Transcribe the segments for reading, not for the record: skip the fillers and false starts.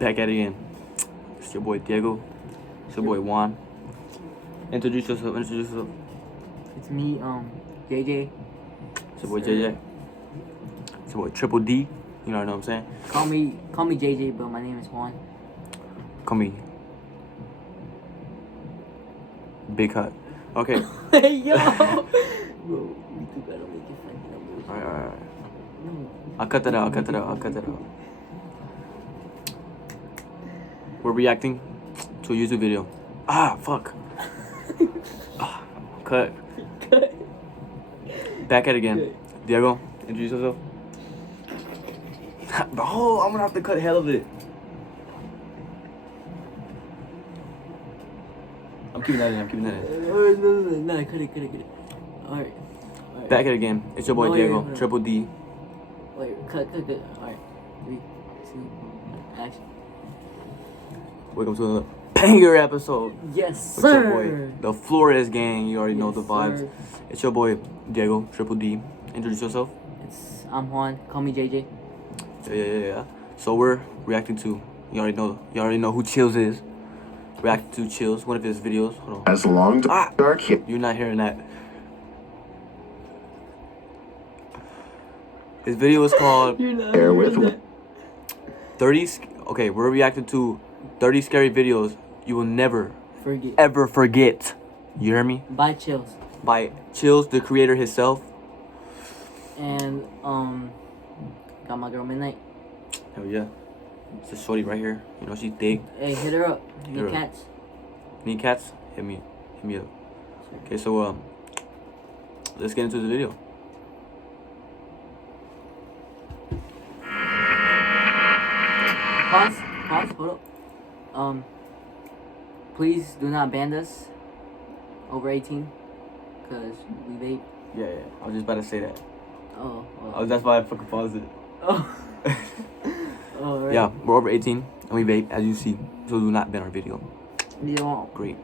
Back at it again. It's your boy Diego. It's your boy Juan. Introduce yourself. It's me, JJ. It's your boy JJ. It's your boy Triple D. You know what I'm saying? Call me JJ, but my name is Juan. Call me Big Hut. Okay. Hey yo! Bro, we do gotta make it funny. Alright. No. I'll cut that out. We're reacting to a YouTube video. Fuck. Cut. Back at it again. Diego, introduce yourself. Bro, I'm gonna have to cut hell of it. I'm keeping that in. No, cut it. Alright. Back at it again. It's your boy No, Diego, wait. Triple D. Wait, cut. Alright. 3, 2, action. Welcome to a banger episode. Yes, It's your sir. boy, the Flores gang. You already know the vibes. Sir. It's your boy Diego, Triple D. Introduce yourself. I'm Juan. Call me JJ. Yeah. So we're reacting to. You already know who Chills is. Reacting to Chills, one of his videos. Hold on. As long dark hair. You're not hearing that. His video is called You're not Bear with hearing that. 30. Okay, we're reacting to 30 scary videos you will never Forget. ever forget. You hear me? Bye, chills. By Chills, the creator himself. And got my girl Midnight. Hell yeah. It's a shorty right here. You know she's thick. Hey, hit her up. Hit her Need up. cats. Need cats? Hit me up. Okay, so let's get into the video. Pause, hold up. Please do not ban us over 18, cause we vape. Yeah. I was just about to say that. Oh, well. That's why I fucking paused it. Oh. Oh, right. Yeah, we're over 18 and we vape, as you see. So do not ban our video. You won't. Great.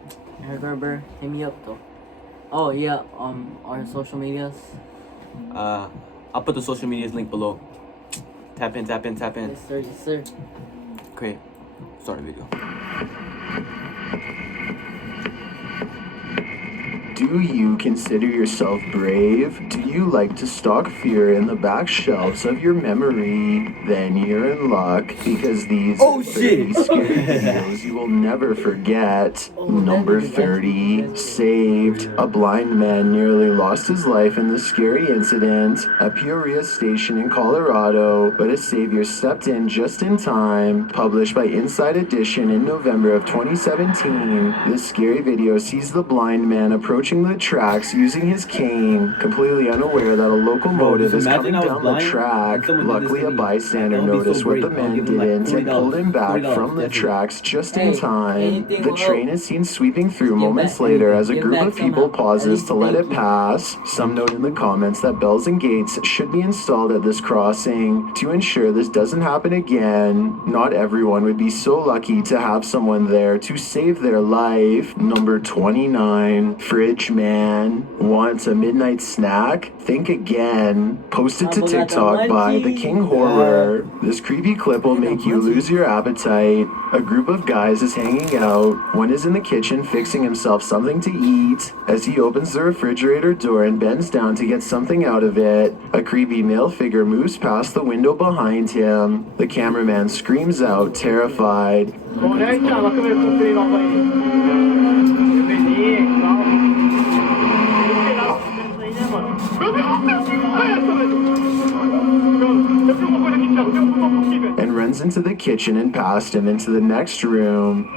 Herberber, hit me up though. Oh yeah, our social medias. I'll put the social medias link below. Tap in. Yes sir. Okay, start the video. Do you consider yourself brave? Do you like to stalk fear in the back shelves of your memory? Then you're in luck, because these Oh, 30 shit. scary videos you will never forget. Number 30, Saved. A blind man nearly lost his life in the scary incident at Peoria Station in Colorado, but a savior stepped in just in time. Published by Inside Edition in November of 2017, this scary video sees the blind man approaching the tracks using his cane, completely unaware that a locomotive Bro, is just coming imagine I was down the blind track. and someone did this Luckily, to a me. bystander Like, that would be so noticed what great. the I'll man give him, like, didn't and pulled him back $40, from the definitely. tracks just in Hey, time. anything The will train help. is seen sweeping through Give moments back later anything. as a Give group back of people somehow. pauses At least to let thank it you. pass. Some note in the comments that bells and gates should be installed at this crossing to ensure this doesn't happen again. Not everyone would be so lucky to have someone there to save their life. Number 29, Fridge Man. Wants a midnight snack? Think again. Posted to TikTok by The King Horror. This creepy clip will make you lose your appetite. A group of guys is hanging out. One is in the kitchen fixing himself something to eat. As he opens the refrigerator door and bends down to get something out of it, a creepy male figure moves past the window behind him. The cameraman screams out, terrified. And runs into the kitchen and past him into the next room.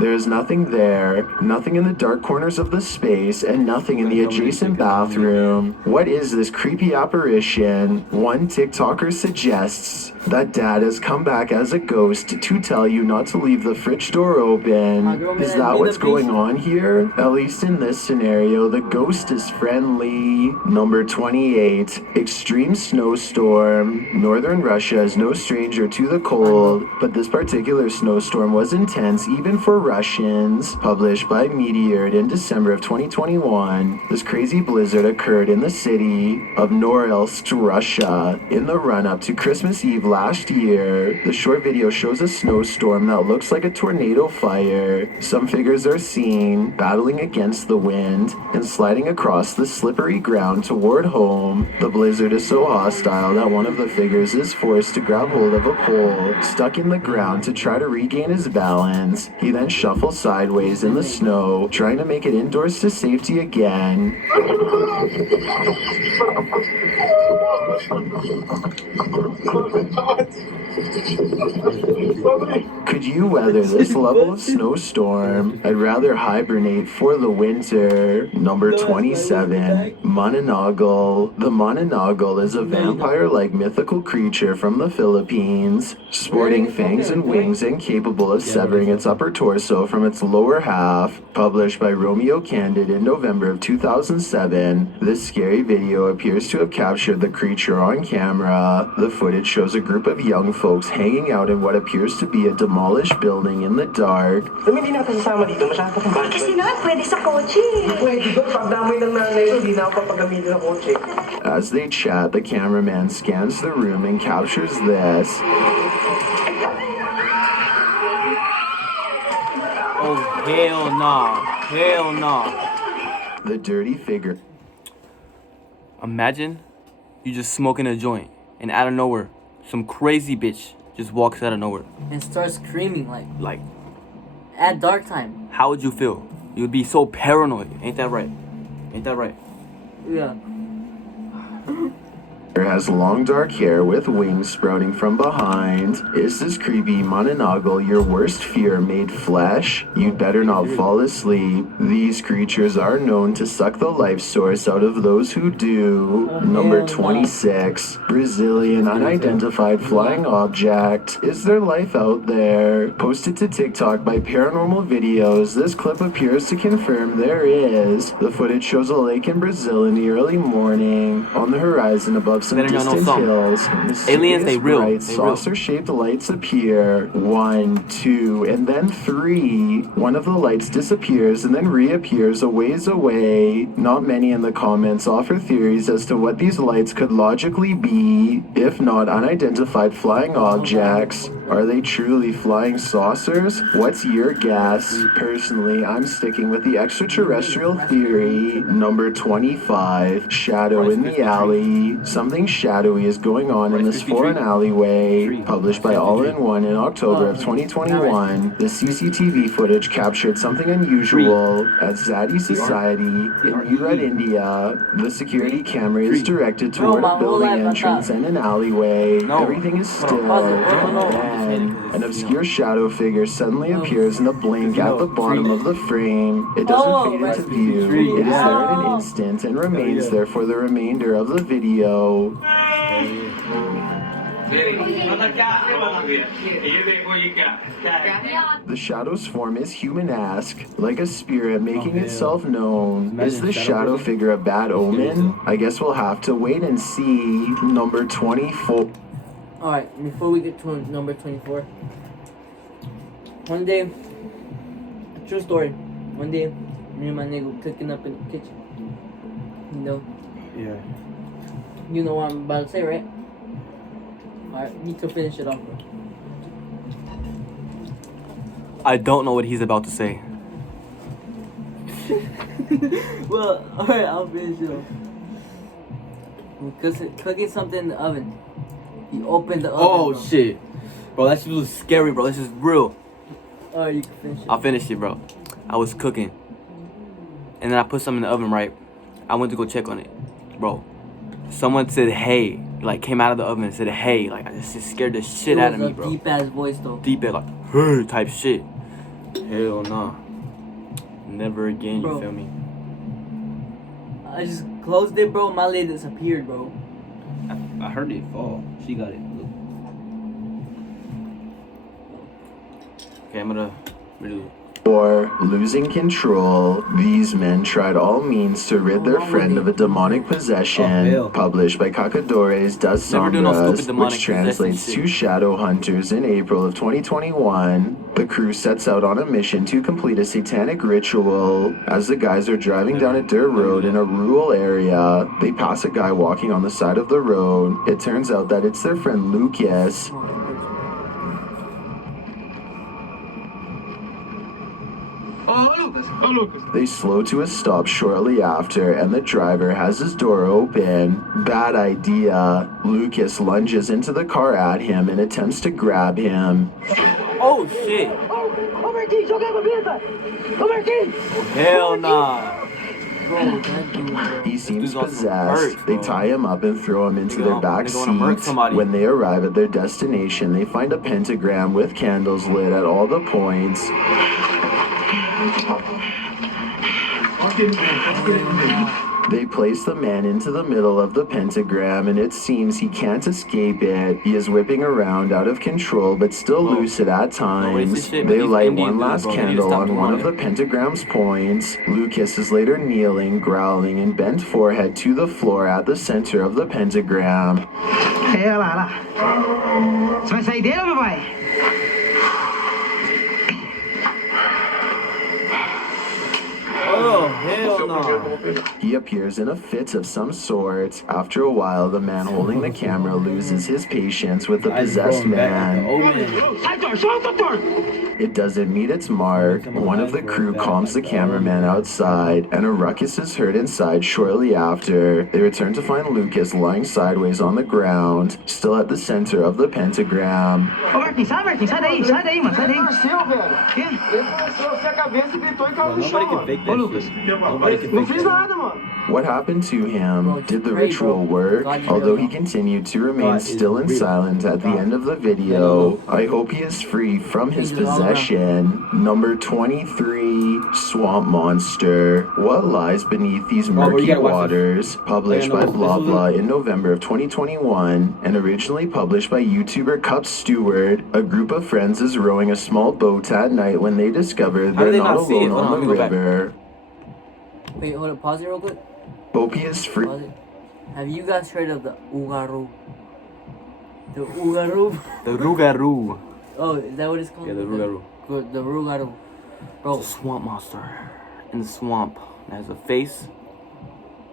There is nothing there, nothing in the dark corners of the space, and nothing in the adjacent bathroom. What is this creepy apparition? One TikToker suggests that Dad has come back as a ghost to tell you not to leave the fridge door open. Is that what's going on here? At least in this scenario, the ghost is friendly. Number 28, extreme snowstorm. Northern Russia is no stranger to the cold, but this particular snowstorm was intense even for Russians, published by Meteor in December of 2021. This crazy blizzard occurred in the city of Norilsk, Russia, in the run-up to Christmas Eve last year. The short video shows a snowstorm that looks like a tornado fire. Some figures are seen battling against the wind and sliding across the slippery ground toward home. The blizzard is so hostile that one of the figures is forced to grab hold of a pole stuck in the ground to try to regain his balance. He then shuffles sideways in the snow, trying to make it indoors to safety again. Could you weather this level of snowstorm? I'd rather hibernate for the winter. Number 27, Mananagal. The Mananagal is a vampire-like mythical creature from the Philippines, sporting fangs and wings and capable of severing its upper torso from its lower half. Published by Romeo Candid in November of 2007, this scary video appears to have captured the creature on camera. The footage shows a group of young folks hanging out in what appears to be a demolished building in the dark. Hindi na kasama dito, masyado kang bad. Kasi naman, pwede sa kotse. Pwede doon, pag damay ng nanay ko, hindi na ako papagamitin ng kotse. As they chat, the cameraman scans the room and captures this. Oh, hell nah. Hell nah. The dirty figure. Imagine you just smoking a joint and out of nowhere, some crazy bitch just walks out of nowhere. And starts screaming Like, at dark time. how would you feel? You'd be so paranoid. Ain't that right? Ain't that right? Yeah. Has long dark hair with wings sprouting from behind. Is this creepy Mananagal your worst fear made flesh? You'd better not fall asleep. These creatures are known to suck the life source out of those who do. Number 26, Brazilian unidentified flying object. Is there life out there? Posted to TikTok by Paranormal Videos, this clip appears to confirm there is. The footage shows a lake in Brazil in the early morning. On the horizon above some Better y'all know distant something. hills, Aliens, they real. bright They real. saucer-shaped lights appear. 1, 2, and then 3. One of the lights disappears and then reappears a ways away. Not many in the comments offer theories as to what these lights could logically be, if not unidentified flying objects. Are they truly flying saucers? What's your guess? Personally, I'm sticking with the extraterrestrial theory. Number 25, shadow in the alley. Something shadowy is going on in this foreign alleyway. Published by All-in-One in October of 2021, the CCTV footage captured something unusual at Zadi Society in Ured, India. The security camera is directed toward a building entrance and an alleyway. Everything is still. Then, an obscure shadow figure suddenly appears in a blink at the bottom of the frame. It doesn't fade into view. It is there in an instant and remains there for the remainder of the video. The shadow's form is human-esque, like a spirit making itself known. Is this shadow figure a bad omen? I guess we'll have to wait and see. Number 24. Alright, before we get to number 24. One day, true story. One day, me and my nigga cooking up in the kitchen. You know? Yeah. You know what I'm about to say, right? Alright, you can finish it off, bro. I don't know what he's about to say. Well, alright, I'll finish it off. We're cooking something in the oven. He opened the oven. Oh bro. shit. Bro, that shit was scary, bro. This is real. Alright, you can finish it. I finished it, bro. I was cooking. And then I put something in the oven, right? I went to go check on it. Bro, someone said, hey. Like, came out of the oven and said, hey. Like, it just scared the shit out of me, bro. Deep ass voice though. Deep, like, hey, type shit. Hell nah. Never again, Bro. you feel me? I just closed it, bro. My lid disappeared, bro. I heard it fall. She got it. Look. Okay, I'm gonna redo it. Or losing control, these men tried all means to rid their friend of a demonic possession, published by Cacadores das Never do no Sombras, stupid demonic which translates possession to shit. Shadow Hunters in April of 2021. The crew sets out on a mission to complete a satanic ritual. As the guys are driving down a dirt road in a rural area, they pass a guy walking on the side of the road. It turns out that it's their friend Lucas. They slow to a stop shortly after, and the driver has his door open. Bad idea. Lucas lunges into the car at him and attempts to grab him. Oh shit. Hell nah. Bro, that dude, bro. He seems dude's on some possessed. perks, they bro. tie him up and throw him into their back They gonna murk seat. somebody. When they arrive at their destination, they find a pentagram with candles lit at all the points. They place the man into the middle of the pentagram, and it seems he can't escape it. He is whipping around out of control, but still Bro. lucid at racist times. shit, They these light Indian one dudes, last bro, they need to candle stop on doing one of it. the pentagram's points. Lucas is later kneeling, growling, and bent forehead to the floor at the center of the pentagram. É, olha lá, olha lá. Você vai sair dele ou não vai? Oh hell no. He appears in a fit of some sort. After a while, the man holding the camera loses his patience with the possessed man. Oh man. Sai, Thor, solta, Thor! It doesn't meet its mark. One of the crew calms the cameraman outside, and a ruckus is heard inside shortly after. They return to find Lucas lying sideways on the ground, still at the center of the pentagram. Ô, Marquinhos, sai daí, mano, sai daí. Nasceu, velho. Quê? Ele nasceu assim a cabeça e gritou e caiu no Nobody chão, can mano. fake Ô, that Lucas. shit. Nobody can Não fake fiz that. nada, mano. What happened to him? Bro, Did the pray, ritual bro. work? God, you Although know. he continued to remain God is still and real. silent at the God. end of the video, I hope he is free from his Angels all around. possession. Number 23, Swamp Monster. What lies beneath these bro, you murky gotta watch waters? Published by this Blah was Blah in November of 2021, and originally published by YouTuber Cup Stewart. A group of friends is rowing a small boat at night when they discover How they're did they not not see it? alone Hold on, on let the me go back. river. Wait, hold up, pause it real quick. Opie is free. Pause it. Have you guys heard of the Ugaru? The Ugaru? The Rugaru. Oh, is that what it's called? Yeah, the Rugaru. Good, the Rugaru. Bro, It's a swamp monster in the swamp that has the face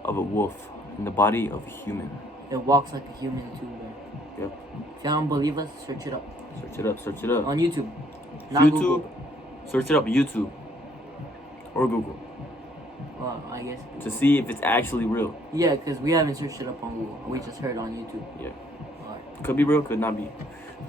of a wolf and the body of a human. it walks like a human too, bro. Yep. If y'all don't believe us, search it up. Search it up, search it up. On YouTube. Not YouTube. Google. Search it up YouTube. Or Google. Well, I guess. To see if it's actually real. Yeah, because we haven't searched it up on Google. We just heard on YouTube. Yeah. Alright. Could be real, could not be.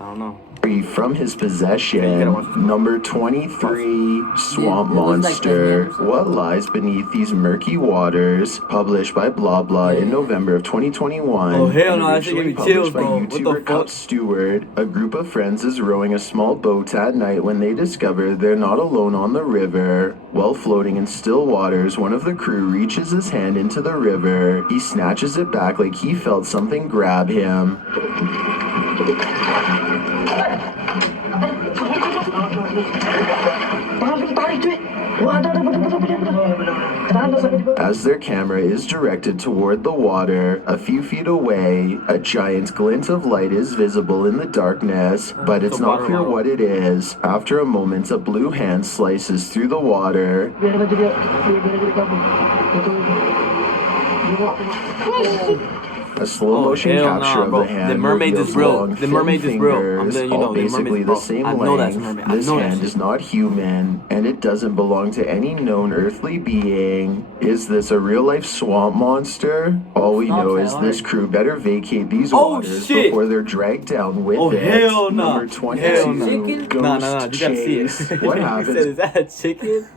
I don't know. Free from his Yeah, you possession. gotta watch it. Number 23, Swamp Yeah, it looks like Monster. Batman or something. What lies beneath these murky waters? Published by Blah Blah in November of 2021. Oh, hell and no, that shit gave me originally chills, published by bro. What the YouTuber Cup fuck? Stewart. A group of friends is rowing a small boat at night when they discover they're not alone on the river. While floating in still waters, one of the crew reaches his hand into the river. He snatches it back like he felt something grab him. As their camera is directed toward the water, a few feet away, a giant glint of light is visible in the darkness, but it's It's a not water clear model. what it is. After a moment, a blue hand slices through the water. A slow motion hell capture nah, of bro. the hand The mermaid reveals is real. long, The thin mermaid is real. I'm fingers, letting you all know, the basically mermaid's the real. same I know that's length. mermaid. I This know that hand shit. is not human, and it doesn't belong to any known earthly being. Is this a real-life swamp monster? All we Stop know that is already. this crew better vacate these Oh, waters shit. before they're dragged down with Oh, it. hell nah. Number 22, Hell nah. Chicken? Ghost Nah, you gotta see Chase. it. What He happens? said, is that a chicken?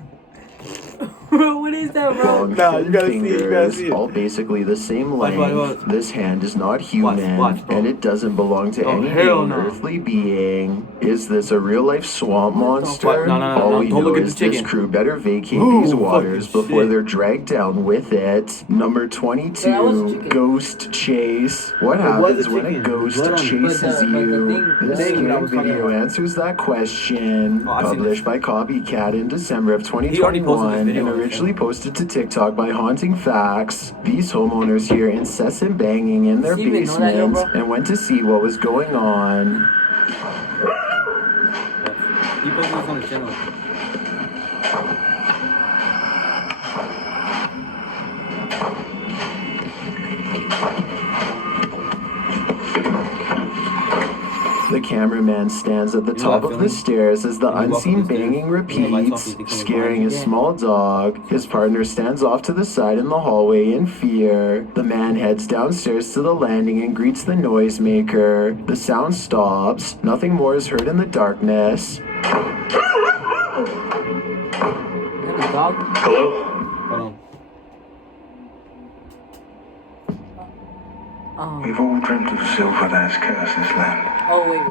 Bro, what is that, bro? long, Nah, you thin gotta see it, you gotta fingers, see it. all basically the same Watch, length. watch, watch. This hand is not human, watch, bro. and it doesn't belong to Oh, any hell living no. earthly being. Is this a real-life swamp monster? fuck? No, All we don't know look at is the this chicken. crew better vacate Ooh, these waters fucking before shit. they're dragged down with it. Number 22, That was a chicken. Ghost Chase. What It was a happens when a chicken. ghost Blood on it. chases But the you? thing- This the thing that I scary was talking video about. answers that question. Oh, I've seen Published by Copycat in December of He already posted this 2021 video and on his originally channel. posted to TikTok by Haunting Facts. These homeowners hear incessant banging in their Does he even know that, yo, basement bro? and went to see what was going on. He posted this on his channel. The cameraman stands at the You know top that of the feeling? stairs as the When you walk up unseen the stairs, banging when the lights off, repeats, you think someone's scaring a behind you. small dog. His partner stands off to the side in the hallway in fear. The man heads downstairs to the landing and greets the noisemaker. The sound stops. Nothing more is heard in the darkness. Is that a dog? Hello? Hold on. We've all dreamt of silver that's cursed this land. Oh, wait.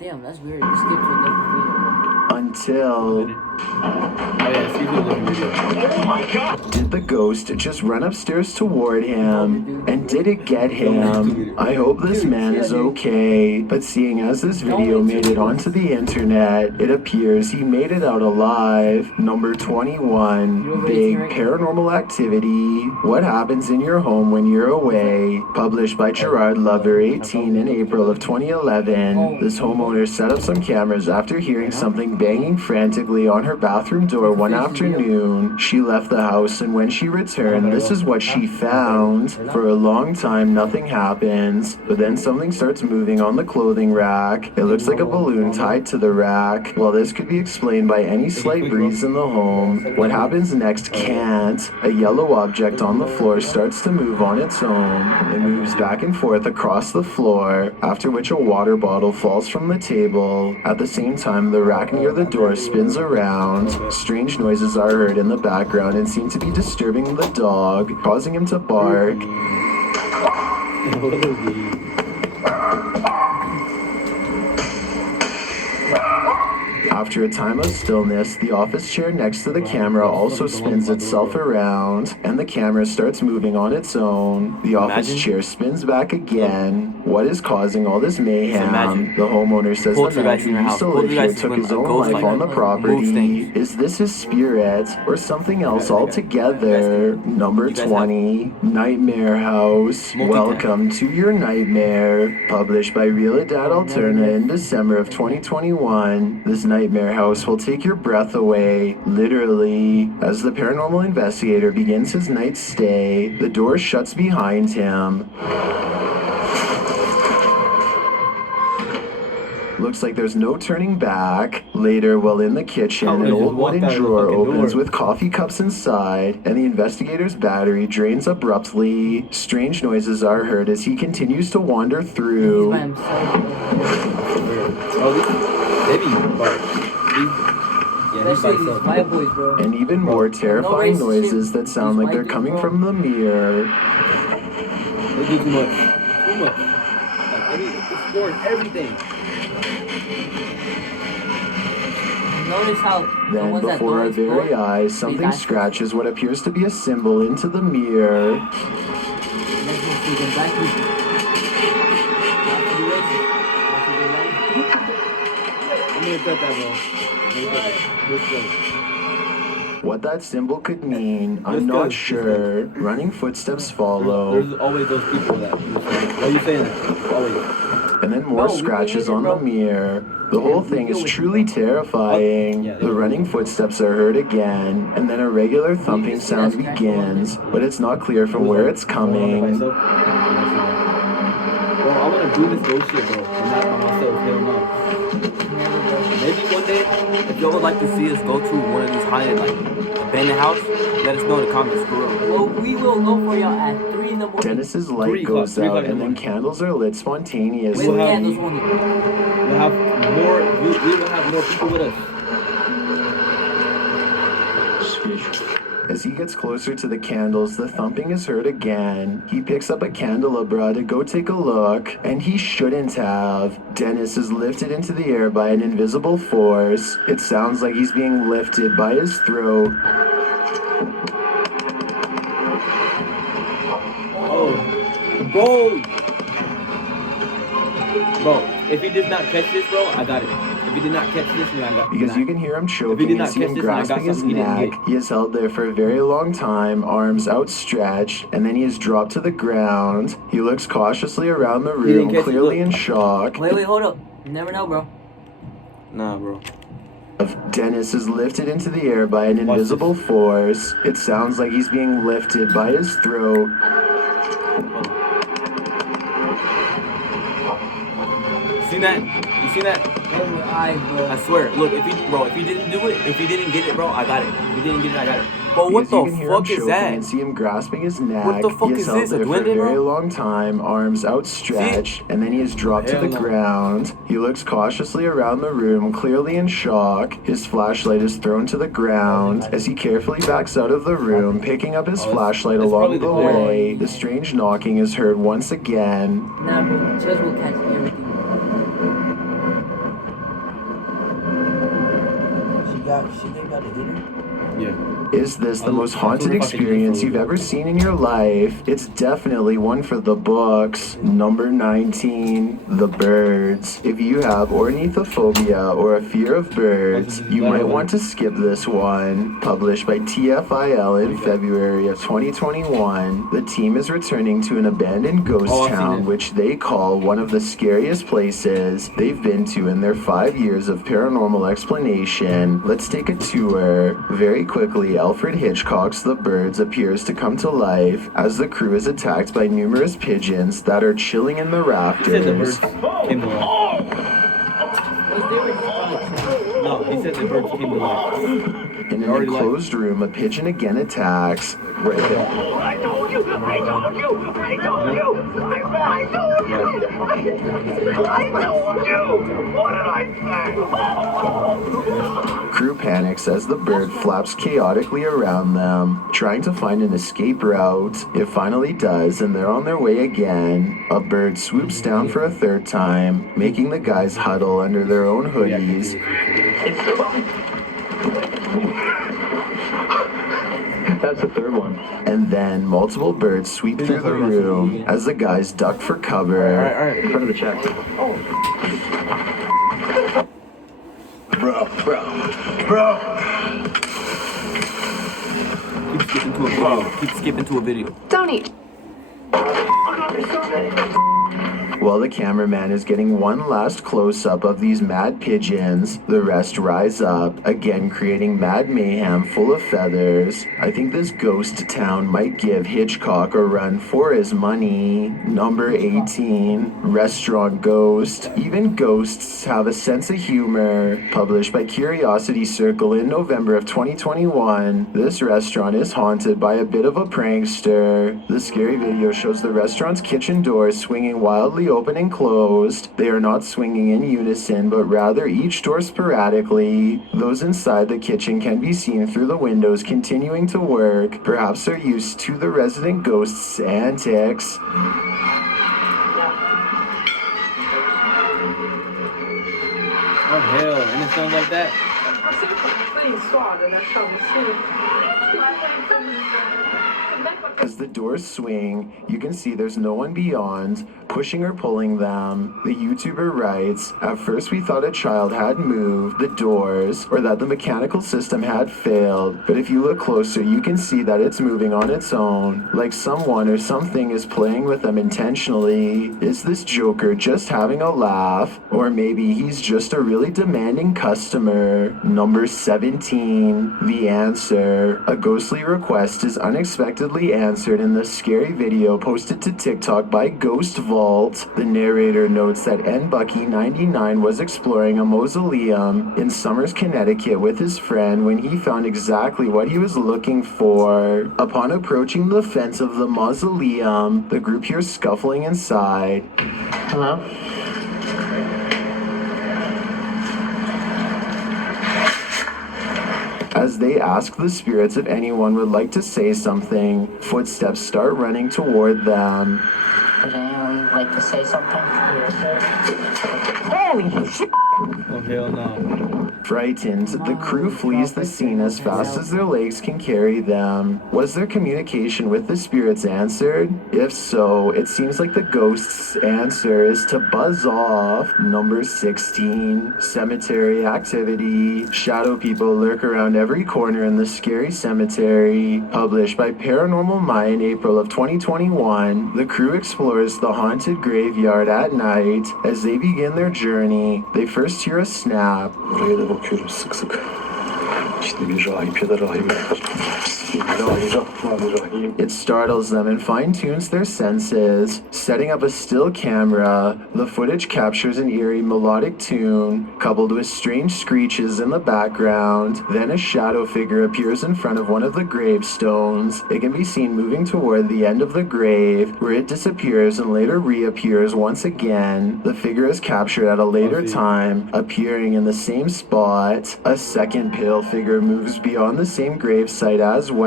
Damn, that's weird. You skipped to a different video, bro. Until... Oh yeah, see the living video. Did the ghost just run upstairs toward him? And did it get him? I hope this man is okay. But seeing as this video made it onto the internet, it appears he made it out alive. Number 21. Big Paranormal Activity. What happens in your home when you're away? Published by Gerard Lover, 18 in April of 2011. This homeowner set up some cameras after hearing something banging frantically on her bathroom door one afternoon. She left the house, and when she returned, this is what she found. For a long time, nothing happens, but then something starts moving on the clothing rack. It looks like a balloon tied to the rack. While this could be explained by any slight breeze in the home, what happens next can't. A yellow object on the floor starts to move on its own. It moves back and forth across the floor, after which a water bottle falls from the table. At the same time, the rack near the door spins around. Strange noises are heard in the background and seem to be disturbing the dog, causing him to bark. After a time of stillness, the office chair next to the camera also spins itself around, and the camera starts moving on its own. The office Imagine. chair spins back again. What is causing all this mayhem? Imagine. The homeowner says the man Poltergeist who in your used to house. live here Poltergeist is took when his a own ghost, life like, on the moves property. things. Is this his spirit or something else altogether? Number You guys 20, Nightmare House. Multitask. Welcome to your nightmare. Published by Realidad Alterna in December of 2021. This nightmare house will take your breath away, literally. As the paranormal investigator begins his night's stay, the door shuts behind him. Looks like there's no turning back. Later, while in the kitchen, Oh, an they just old walked wooden out of the drawer fucking opens door. with coffee cups inside, and the investigator's battery drains abruptly. Strange noises are heard as he continues to wander He's through. by himself. Oh, they be bark. Yeah, he's by Especially these himself. white boys, bro. And even more terrifying racist noises shit. that sound These like they're white coming dudes, from the mirror. They do too much. Too much. Like, it's exploring everything. Notice how the Then, ones that before our don't explore, very eyes, something guys- scratches what appears to be a symbol into the mirror. Let's just see the black people. Not to be racist. Not to be like- I'm gonna cut that, bro. Let's go. What that symbol could mean, I'm Let's go, not let's sure. Running footsteps follow, There's always those people that. Why are you saying that? Always. and then more Bro, we scratches made it, on bro. the mirror. The whole thing is truly terrifying. Yeah, The running footsteps are heard again, and then a regular thumping see sound that scratch begins, but it's not clear from where it's coming. Bro, I wanna do this ghost shit, bro. I'm not by myself. Hell no. Maybe one day, if y'all would like to see us go to one of these haunted, like, abandoned house, let us know in the comments, for real. Well, we will go for y'all at 3 in the morning. Dennis's light 3 o'clock, goes 3 o'clock out, in the and then morning. candles are lit With spontaneously. We'll have- candles only. We'll have more, we will have more people with us. Spiritual. As he gets closer to the candles, the thumping is heard again. He picks up a candelabra to go take a look, and he shouldn't have. Dennis is lifted into the air by an invisible force. It sounds like he's being lifted by his throat. Bro, if he did not catch this, bro, I got it. If he did not catch this, then I got it. Because you can hear him If he choking did not and see catch him this, then I got grasping his something he didn't neck. get. He is held there for a very long time, arms outstretched, and then he is dropped to the ground. He looks cautiously around the didn't room, catch it, clearly look. in shock. Wait, hold up. You never know, bro. Nah, bro. Dennis is lifted into the air by an invisible force. It sounds like he's being lifted by his throat. Seen that? You seen that? Close your eyes, bro. I swear. Look, if he didn't do it, if he didn't get it, bro, I got it. If he didn't get it, I got it. But what Because you the can hear fuck him is choking that? and see him grasping his neck. What the fuck he is held this, a there for a duende, bro? very long time, arms outstretched, and then he is dropped to Hell the no. ground. He looks cautiously around the room, clearly in shock. His flashlight is thrown to the ground as he carefully backs out of the room, picking up his flashlight that's along probably the the bear. way. The strange knocking is heard once again. Nah, bro. Chess will catch everything. She got a hitter? Yeah. Is this the most I haunted told her if I could experience use you've it. ever seen in your life? It's definitely one for the books. Number 19, The Birds. If you have ornithophobia or a fear of birds, you might want to skip this one. Published by TFIL in February of 2021, the team is returning to an abandoned ghost Oh, I've seen town, it. which they call one of the scariest places they've been to in their 5 years of paranormal explanation. Let's take a tour. Very quickly, Alfred Hitchcock's The Birds appears to come to life as the crew is attacked by numerous pigeons that are chilling in the He said the rafters. birds came to life. Was there a channel? No, he said the birds came to life. In an already enclosed room, a pigeon again attacks. Right there. Crew panics as the bird flaps chaotically around them, trying to find an escape route. It finally does, and they're on their way again. A bird swoops down for a third time, making the guys huddle under their own hoodies. That's the third one. And then multiple birds sweep through the room as the guys duck for cover. Alright. In front of the check. Bro. Keep skipping to a video. Tony, While the cameraman is getting one last close-up of these mad pigeons, the rest rise up, again creating mad mayhem full of feathers. I think this ghost town might give Hitchcock a run for his money. Number 18, Restaurant Ghost. Even ghosts have a sense of humor. Published by Curiosity Circle in November of 2021, this restaurant is haunted by a bit of a prankster. The scary video shows the restaurant's kitchen doors swinging wildly open and closed. They are not swinging in unison, but rather each door sporadically. Those inside the kitchen can be seen through the windows continuing to work. Perhaps they're used to the resident ghost's antics. Oh hell, and it sounds like that. As the doors swing, you can see there's no one beyond, pushing or pulling them. The YouTuber writes, "At first we thought a child had moved the doors or that the mechanical system had failed, but if you look closer you can see that it's moving on its own, like someone or something is playing with them intentionally. Is this Joker just having a laugh? Or maybe he's just a really demanding customer?" Number 17, The Answer. A ghostly request is unexpectedly answered in the scary video posted to TikTok by Ghost Vault. The narrator notes that NBucky99 was exploring a mausoleum in Somers, Connecticut with his friend when he found exactly what he was looking for. Upon approaching the fence of the mausoleum, the group hears scuffling inside. Hello? As they ask the spirits if anyone would like to say something, footsteps start running toward them. Would anyone like to say something? Oh, hell no. Frightened, the crew flees the scene as fast as their legs can carry them. Was their communication with the spirits answered? If so, it seems like the ghost's answer is to buzz off. Number 16, cemetery activity. Shadow people lurk around every corner in the scary cemetery. Published by Paranormal Maya in April of 2021, the crew explores the haunted graveyard at night. As they begin their journey, they first hear a snap. buraya da bakıyorum sık sık. İşte bir rahip ya da rahime. Bismillahirrahmanirrahim. It startles them and fine-tunes their senses. Setting up a still camera, the footage captures an eerie melodic tune, coupled with strange screeches in the background. Then a shadow figure appears in front of one of the gravestones. It can be seen moving toward the end of the grave, where it disappears and later reappears once again. The figure is captured at a later time, appearing in the same spot. A second pale figure moves beyond the same gravesite as well.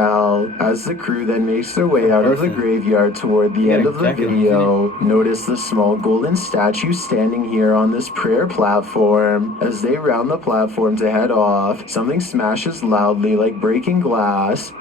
As the crew then makes their way out of the graveyard toward the end of the video, notice the small golden statue standing here on this prayer platform. As they round the platform to head off, something smashes loudly like breaking glass.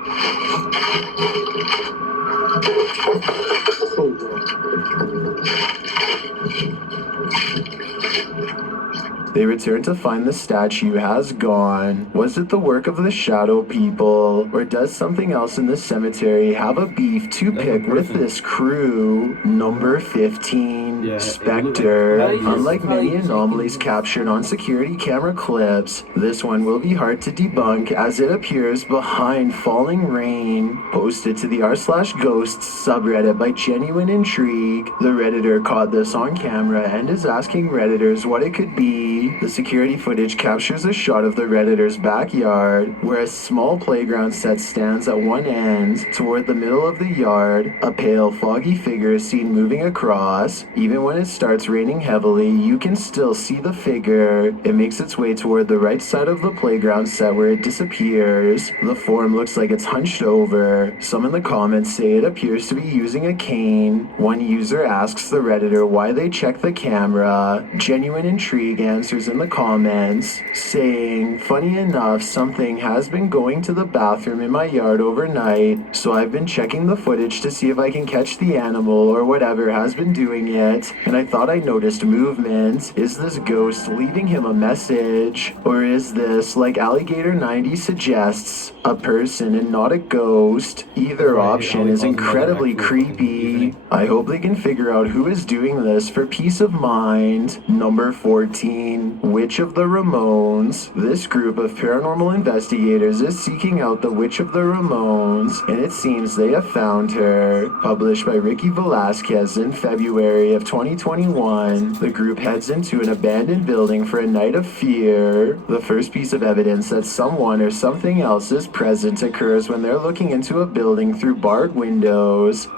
They return to find the statue has gone. Was it the work of the shadow people, or does something else in the cemetery have a beef to pick with this crew? Number 15, Spectre. Unlike many anomalies captured on security camera clips, this one will be hard to debunk as it appears behind falling rain. Posted to the r/ghosts subreddit by Genuine Intrigue, the Redditor caught this on camera and is asking Redditors what it could be. The security footage captures a shot of the Redditor's backyard, where a small playground set stands at one end. Toward the middle of the yard, a pale, foggy figure is seen moving across. Even when it starts raining heavily, you can still see the figure. It makes its way toward the right side of the playground set where it disappears. The form looks like it's hunched over. Some in the comments say it appears to be using a cane. One user asks the Redditor why they check the camera. Genuine Intrigue answers in the comments, saying, "Funny enough, something has been going to the bathroom in my yard overnight, so I've been checking the footage to see if I can catch the animal or whatever has been doing it, and I thought I noticed movement. Is this ghost leaving him a message? Or is this, like Alligator 90 suggests, a person and not a ghost? Either option is incredibly creepy. I hope they can figure out who is doing this for peace of mind." Number 14, Witch of the Ramones. This group of paranormal investigators is seeking out the Witch of the Ramones, and it seems they have found her. Published by Ricky Velasquez in February of 2021, the group heads into an abandoned building for a night of fear. The first piece of evidence that someone or something else is present occurs when they're looking into a building through barred windows.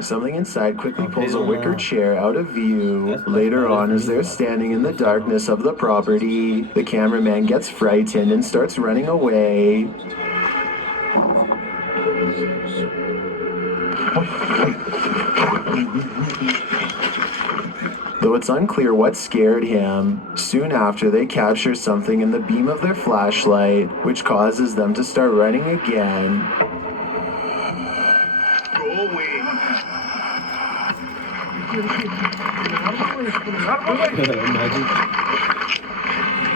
Something inside quickly pulls a wicker chair out of view. Later on, as they're standing in the darkness of the property, the cameraman gets frightened and starts running away. Though it's unclear what scared him, soon after they capture something in the beam of their flashlight, which causes them to start running again.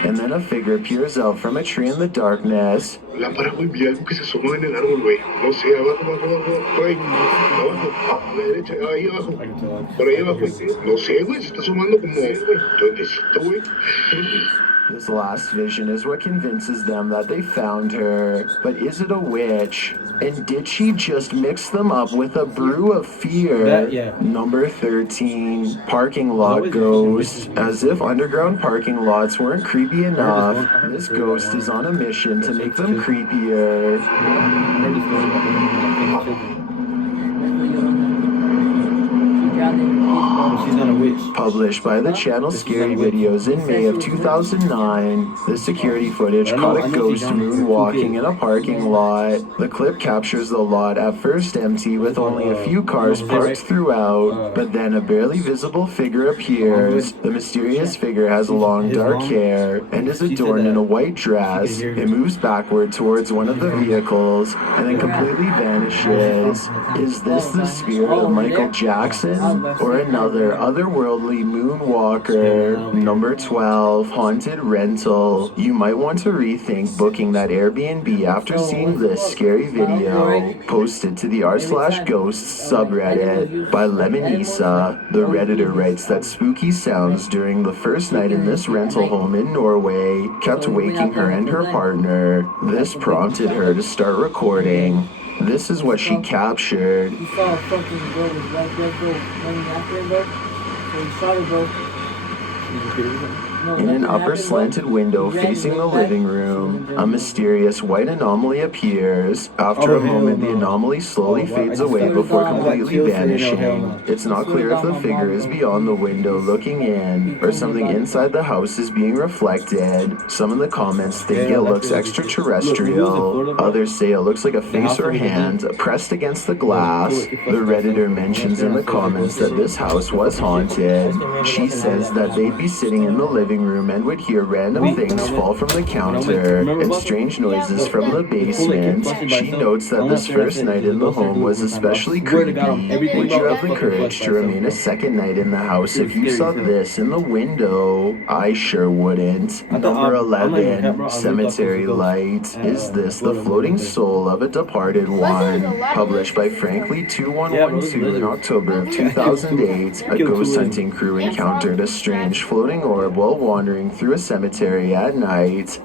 And then a figure peers out from a tree in the darkness. Lámpara, güey, vi algo que se asomó en el árbol, güey. No sé, abajo, por ahí. Abajo, a la derecha, ahí abajo. Por ahí abajo. No sé, güey, se está asomando como duendecito, güey. This last vision is what convinces them that they found her. But is it a witch? And did she just mix them up with a brew of fear? Number 13, parking lot ghost. As if underground parking lots weren't creepy enough, this ghost is on a mission to make them creepier. She's not a witch. Published by the channel Scary Videos in May of 2009, the security footage caught a ghost moonwalking in a parking lot. The clip captures the lot at first empty with only a few cars parked throughout, but then a barely visible figure appears. The mysterious figure has long dark hair and is adorned in a white dress. It moves backward towards one of the vehicles and then completely vanishes. Is this the spirit of Michael Jackson or another otherworldly moonwalker? Number 12, haunted rental. You might want to rethink booking that Airbnb after seeing this scary video. Posted to the r/ghosts subreddit by Lemonisa. The Redditor writes that spooky sounds during the first night in this rental home in Norway kept waking her and her partner. This prompted her to start recording. This is what she captured. You saw a fucking girl with right there, bro, running after him, bro. So he shot her, bro. In an upper slanted window facing the living room, a mysterious white anomaly appears. After a moment, the anomaly slowly fades away before completely vanishing. It's not clear if the figure is beyond the window looking in, or something inside the house is being reflected. Some in the comments think it looks extraterrestrial. Others say it looks like a face or hand pressed against the glass. The Redditor mentions in the comments that this house was haunted. She says that they'd be sitting in the living room and would hear random things fall from the counter and strange noises from the basement. She notes that this first night in the home was especially creepy. Would you have the courage to remain a second night in the house if you saw this in the window? I sure wouldn't. Number 11, cemetery light. Is this the floating soul of a departed one? Published by Frankly2112 in October of 2008, a ghost hunting crew encountered a strange floating orb while wandering through a cemetery at night.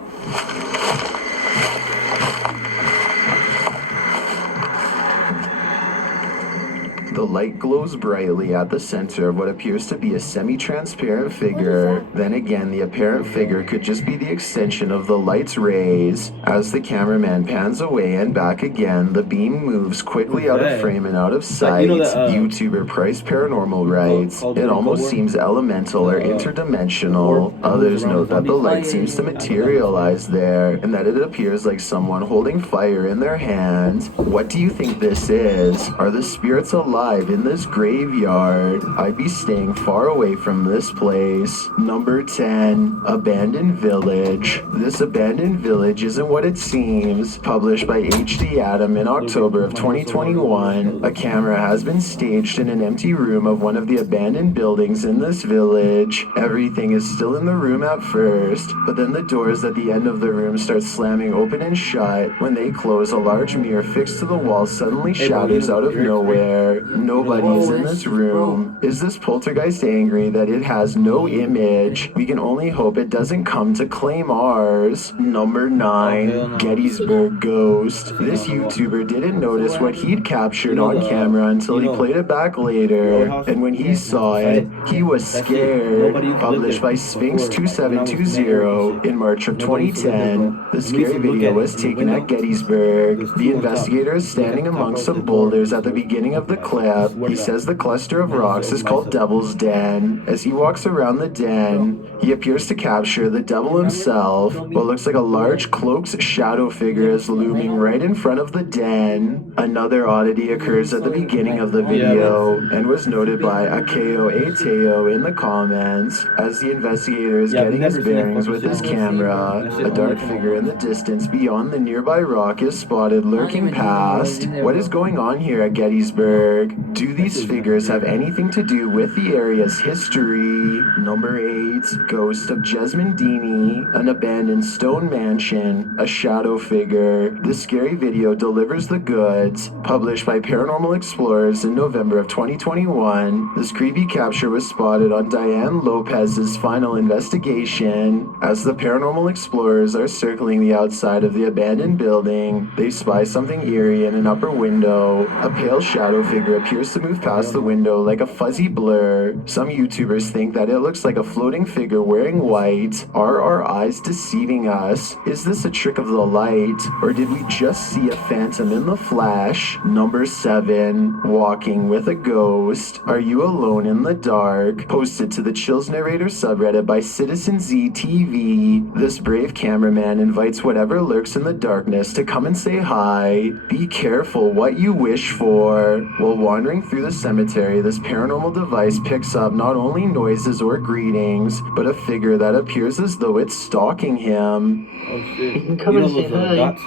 The light glows brightly at the center of what appears to be a semi-transparent figure. Then again, the apparent figure could just be the extension of the light's rays. As the cameraman pans away and back again, the beam moves quickly out of frame and out of sight. YouTuber Price Paranormal writes, it almost seems elemental or interdimensional. Others note that the light seems to materialize there, and that it appears like someone holding fire in their hand. What do you think this is? Are the spirits alive in this graveyard? I'd be staying far away from this place. Number 10, abandoned village. This abandoned village isn't what it seems. Published by HD Adam in October of 2021, a camera has been staged in an empty room of one of the abandoned buildings in this village. Everything is still in the room at first, but then the doors at the end of the room start slamming open and shut. When they close, a large mirror fixed to the wall suddenly shatters out of nowhere. Nobody is in this room. Is this poltergeist angry that it has no image? We can only hope it doesn't come to claim ours. Number 9, Gettysburg Ghost. This YouTuber didn't notice what he'd captured on camera until he played it back later, and when he saw it, he was scared. Published by Sphinx2720 in March of 2010, the scary video was taken at Gettysburg. The investigator is standing amongst some boulders at the beginning of the clip. He says the cluster of rocks is called Devil's Den. As he walks around the den, he appears to capture the devil himself. What looks like a large cloaked shadow figure is looming right in front of the den. Another oddity occurs at the beginning of the video and was noted by Akeo Ateo in the comments. As the investigator is getting his bearings with his camera, a dark figure in the distance beyond the nearby rock is spotted lurking past. What is going on here at Gettysburg? Do these figures have anything to do with the area's history? Number 8, Ghost of Jesmondini, an abandoned stone mansion, a shadow figure. This scary video delivers the goods. Published by Paranormal Explorers in November of 2021, this creepy capture was spotted on Diane Lopez's final investigation. As the Paranormal Explorers are circling the outside of the abandoned building, they spy something eerie in an upper window. A pale shadow figure appears appears to move past the window like a fuzzy blur. Some YouTubers think that it looks like a floating figure wearing white. Are our eyes deceiving us? Is this a trick of the light? Or did we just see a phantom in the flash? Number 7. Walking with a ghost. Are you alone in the dark? Posted to the Chills Narrator subreddit by Citizen Z TV. This brave cameraman invites whatever lurks in the darkness to come and say hi. Be careful what you wish for. While wandering through the cemetery, this paranormal device picks up not only noises or greetings, but a figure that appears as though it's stalking him. Oh shit. You Come know and say those hi. dots?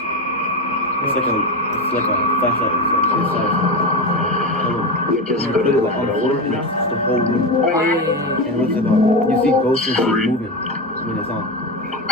It's like a flashlight. It's like Le que you se put it perdió like on the la floor, hora. and it's the whole room. Oh, yeah. And what's it called? You see ghosts and shit moving when it's on.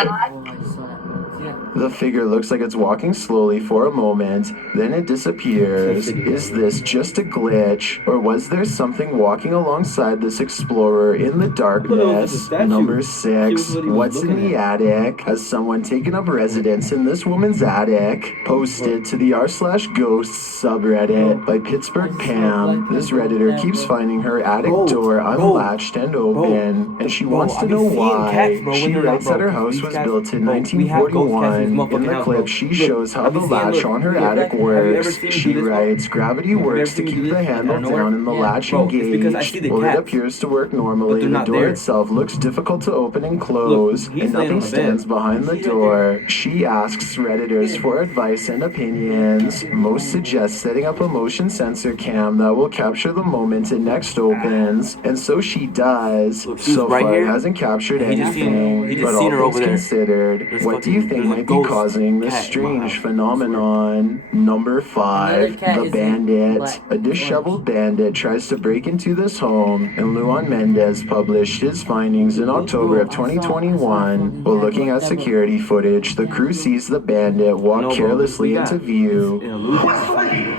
Oh, I just saw that. See that? The figure looks like it's walking slowly for a moment, then it disappears. Is this just a glitch, or was there something walking alongside this explorer in the darkness? statue. Number She 6. was what he was What's in looking the attic? Has someone taken up residence in this woman's attic? Posted to the r/ghosts subreddit by Pittsburgh Pam. This redditor keeps finding her attic door unlatched and open, and she wants to I be know seeing why. cats, bro, when She they're not, writes that bro. her house These was cats- built in bro, we have ghost cats in this 1941. In motherfucking the house, clip, bro. she Look, shows how I be the seeing- latch look, on her look, attic have you ever works. seen me She do this, bro? writes, gravity Have you ever works to seen me keep do the this? handle Out of nowhere? down and the Yeah. latch Bro, it's because I engaged. see the While it cats, appears to work but normally, they're the not door there. itself looks difficult to open and close, Look, he's and laying on nothing the bed. stands behind the He's right door. She asks Redditors for advice and opinions. Most suggest setting up a motion sensor cam that will capture the moment it next opens, and so she does. Look, she was So right far, here, it hasn't captured and he just seen- anything. he just But seen all her things over there. considered, There's what do you think there's a might be ghost causing this cat in my strange house. phenomenon? Number 5. Another cat The is Bandit. black, A disheveled bandit tries to break into this home, and Luan Mendez published his findings in October of 2021. While looking at security footage, the crew sees the bandit walk No, bro, carelessly we got- into view. An illusion.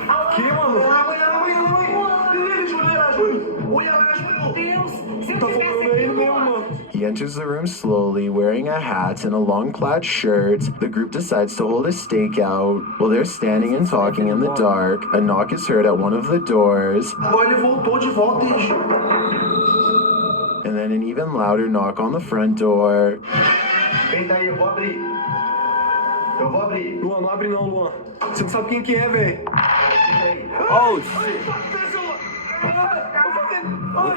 He enters the room slowly, wearing a hat and a long plaid shirt. The group decides to hold a stakeout. While they're standing and talking in the dark, a knock is heard at one of the doors, Agora ele voltou de volta e... and then an even louder knock on the front door. Vem daí, eu vou abrir. Eu vou abrir. Luan, não abre não, Luan. Você não sabe quem que é, velho. Oh shit.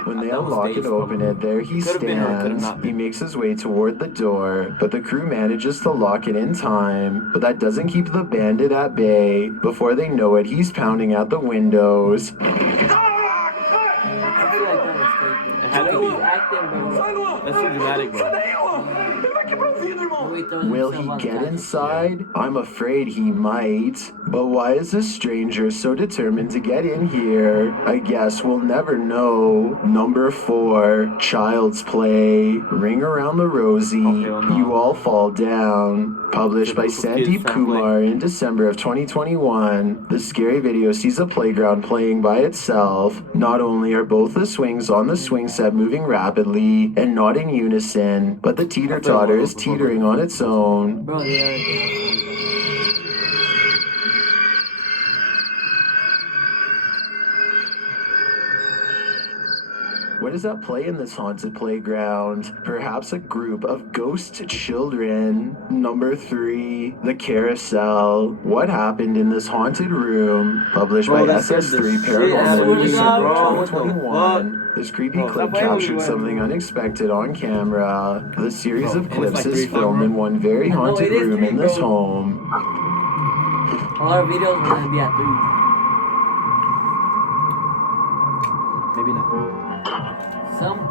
When they That was unlock and staged, open probably. it, there he Could've been or could've stands. not He been. makes his way toward the door, but the crew manages to lock it in time. But that doesn't keep the bandit at bay. Before they know it, he's pounding at the windows. I feel like that was It had to be. He's acting, bro. That's too dramatic, bro. He throws Will himself he on the get couch. inside? I'm afraid he might. But why is this stranger so determined to get in here? I guess we'll never know. Number 4, Child's Play. Ring Around the Rosie. Oh, hell no. You All Fall Down. Published by Typical kids Sandeep family. Kumar in December of 2021. The scary video sees a playground playing by itself. Not only are both the swings on the swing set moving rapidly and not in unison, but the teeter-totter is teetering on its own. Bro, they are. What does that play in this haunted playground? Perhaps a group of ghost children. Number 3, The Carousel. What happened in this haunted room? Published Bro, by that scared the SS3 shit out Paranormal of in me, December bro. of What the 2021. This creepy Bro, clip stop playing with me, captured man. something unexpected on camera. The series Bro, of and it's clips like is 3 o'clock, filmed bro. in one very No, haunted it is room 3, in this bro. home. All our videos are gonna be at 3. Maybe not.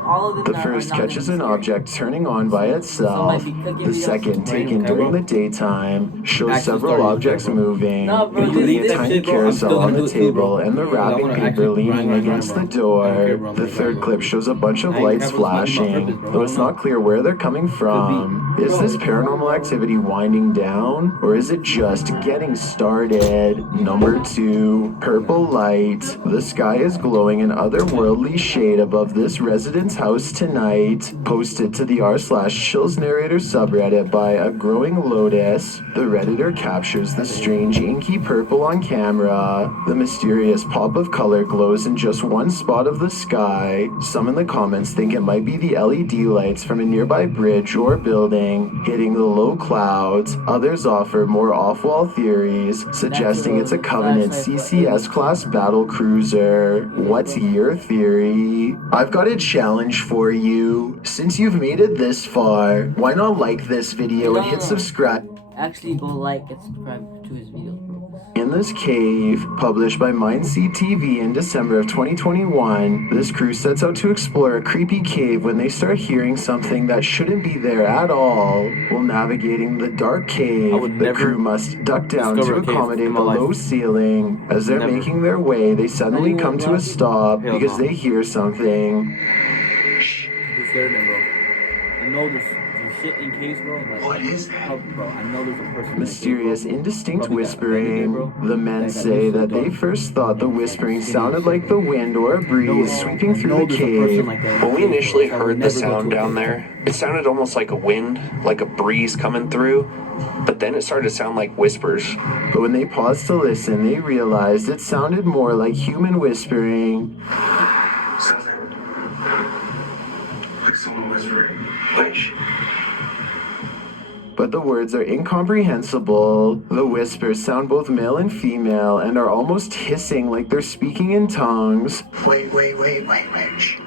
All of them The are first not catches gonna an be scary. object turning on by itself. The second, taken during the daytime, shows Actually several started objects using it, bro. moving, No, bro, including this a tiny shit, bro, I'm carousel still on gonna the do it too, bro. table and the Because I wrapping wanna paper actually leaning grind, against the bro. I don't door. care, bro, The I'm third bro. clip shows a bunch of I ain't lights careful smoking on flashing, purpose, bro. though it's I don't not clear where they're coming from. Is this paranormal activity winding down, or is it just getting started? Number 2, Purple Light. The sky is glowing an otherworldly shade above this resident's house tonight. Posted to the r/Chills Narrator subreddit by A Growing Lotus, the Redditor captures the strange inky purple on camera. The mysterious pop of color glows in just one spot of the sky. Some in the comments think it might be the LED lights from a nearby bridge or building hitting the low clouds. Others offer more off-wall theories, suggesting it's a Covenant CCS class battle cruiser. What's your theory? I've got a challenge for you. Since you've made it this far, why not like this video and hit subscribe? Actually, go like and subscribe to his videos, bro. In this cave, published by Mindseed TV in December of 2021, this crew sets out to explore a creepy cave when they start hearing something that shouldn't be there at all. While navigating the dark cave, the crew must duck down to accommodate the low ceiling. As they're making their way, they suddenly come to a stop because they hear something. You're scared them, bro. I know there's shit in caves, bro. Like, What is that? Bro, I know there's a person. Mysterious, indistinct whispering. The men say that they first thought the whispering sounded like the wind or a breeze sweeping through the cave. When we initially heard the sound down there, it sounded almost like a wind, like a breeze coming through, but then it started to sound like whispers. But when they paused to listen, they realized it sounded more like human whispering. Something. Like someone whispering. Which? But the words are incomprehensible. The whispers sound both male and female and are almost hissing like they're speaking in tongues. Wait. Shh.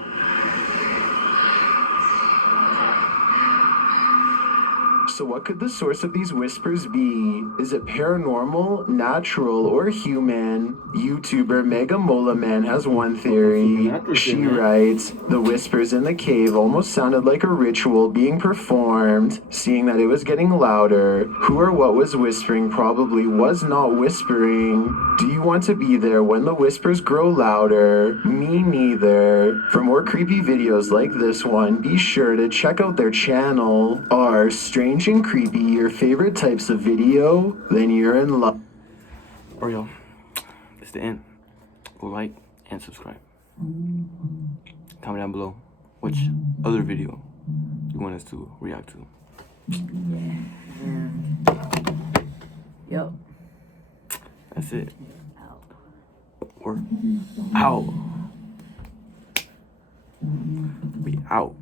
So what could the source of these whispers be? Is it paranormal, natural, or human? YouTuber Mega Mola Man has one theory. She writes, the whispers in the cave almost sounded like a ritual being performed. Seeing that it was getting louder, who or what was whispering probably was not whispering. Do you want to be there when the whispers grow louder? Me neither. For more creepy videos like this one, be sure to check out their channel. Are strange and creepy your favorite types of video? Then you're in luck. Or yo, it's the end. Go like and subscribe. Comment down below which other video you want us to react to. Yep. That's it. Or out. We out.